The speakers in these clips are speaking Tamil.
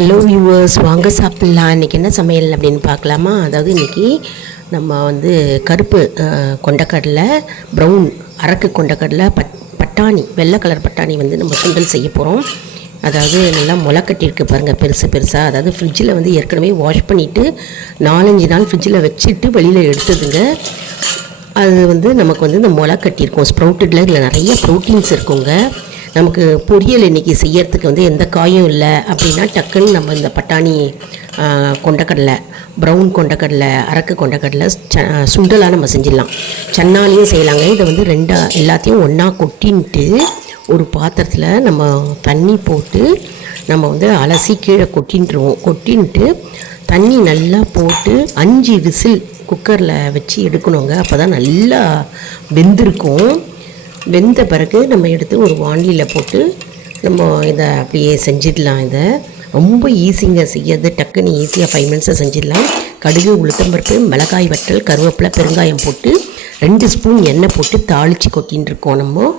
ஹலோ வியூவர்ஸ், வாங்க சாப்பிட்லாம். இன்றைக்கி என்ன சமையல் அப்படின்னு பார்க்கலாமா? அதாவது இன்றைக்கி நம்ம கருப்பு கொண்டக்கடலை, ப்ரௌன் அரக்கு கொண்டக்கடலை, பட்டாணி, வெள்ளை கலர் பட்டாணி நம்ம சுண்டல் செய்ய போகிறோம். அதாவது நல்லா முளை கட்டியிருக்கு பாருங்கள், பெருசு பெருசாக. அதாவது ஃப்ரிட்ஜில் ஏற்கனவே வாஷ் பண்ணிவிட்டு 4-5 நாள் ஃப்ரிட்ஜில் வச்சுட்டு வெளியில் எடுத்ததுங்க. அது நமக்கு இந்த முளை கட்டியிருக்கோம். ஸ்ப்ரவுட்டடில் இதில் நிறைய ப்ரோட்டீன்ஸ் இருக்குங்க. நமக்கு பொரியல் இன்றைக்கி செய்யறதுக்கு எந்த காயும் இல்லை அப்படின்னா டக்குன்னு நம்ம இந்த பட்டாணி, கொண்டக்கடலை, ப்ரௌன் கொண்டக்கடலை, அரக்கு கொண்டக்கடலை சுண்டலாக நம்ம செஞ்சிடலாம். சன்னாலையும் செய்யலாங்க. இதை எல்லாத்தையும் ஒன்றா கொட்டின்ட்டு ஒரு பாத்திரத்தில் நம்ம தண்ணி போட்டு நம்ம அலசி கீழே கொட்டின்ட்டு தண்ணி நல்லா போட்டு 5 விசில் குக்கரில் வச்சு எடுக்கணுங்க. அப்போ தான் நல்லா வெந்திருக்கும். வெந்த பிறகு நம்ம எடுத்து ஒரு வாண்டியில் போட்டு நம்ம இதை அப்படியே செஞ்சிடலாம். இதை ரொம்ப ஈஸிங்க செய்யறது, டக்குன்னு ஈஸியாக 5 மினிட்ஸை செஞ்சிடலாம். கடுகு, உளுத்தம்பருப்பு, மிளகாய் வற்றல், கருவேப்பிலை, பெருங்காயம் போட்டு 2 ஸ்பூன் எண்ணெய் போட்டு தாளித்து கொட்டின்னு இருக்கோம். நம்ம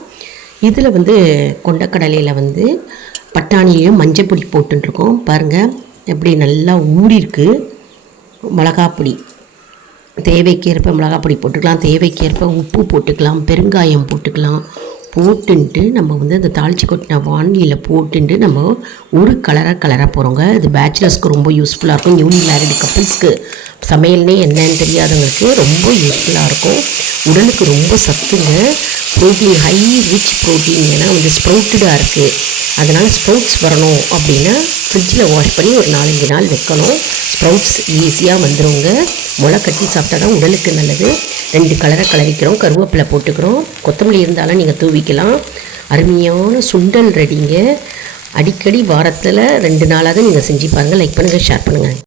இதில் கொண்டக்கடலையில் பட்டாணிலையும் மஞ்சள் பொடி போட்டுருக்கோம். பாருங்கள் எப்படி நல்லா ஊறிருக்கு. மிளகாப்பொடி தேவைக்கேற்ப மிளகாப்பொடி போட்டுக்கலாம், தேவைக்கேற்ப உப்பு போட்டுக்கலாம், பெருங்காயம் போட்டுக்கலாம். போட்டுன்ட்டு நம்ம அந்த தாளித்து கொட்டின வாண்டியில் போட்டுன்ட்டு நம்ம ஒரு கலராக போகிறோங்க. இது பேச்சுலர்ஸ்க்கு ரொம்ப யூஸ்ஃபுல்லாக இருக்கும். நியூலி மேரிடு கப்புள்ஸ்க்கு சமையல்னே என்னன்னு தெரியாதவங்களுக்கு ரொம்ப யூஸ்ஃபுல்லாக இருக்கும். உடலுக்கு ரொம்ப சத்துங்க. Protein, high rich protein. ஏன்னா ஸ்ப்ரவுட்டடாக இருக்குது. அதனால் ஸ்ப்ரவுட்ஸ் வரணும் அப்படின்னா ஃப்ரிட்ஜில் வாஷ் பண்ணி ஒரு 4-5 நாள் வைக்கணும். ஸ்ப்ரவுட்ஸ் ஈஸியாக வந்துடுங்க. முளை கட்டி சாப்பிட்டா தான் உடலுக்கு நல்லது. 2 கலரை கலரிக்கிறோம். கருவேப்பிலை போட்டுக்கிறோம். கொத்தமல்லி இருந்தாலும் நீங்கள் தூவிக்கலாம். அருமையான சுண்டல் ரெடிங்க. அடிக்கடி வாரத்தில் 2 நாளாவது நீங்கள் செஞ்சு பாருங்கள். லைக் பண்ணுங்கள், ஷேர் பண்ணுங்கள்.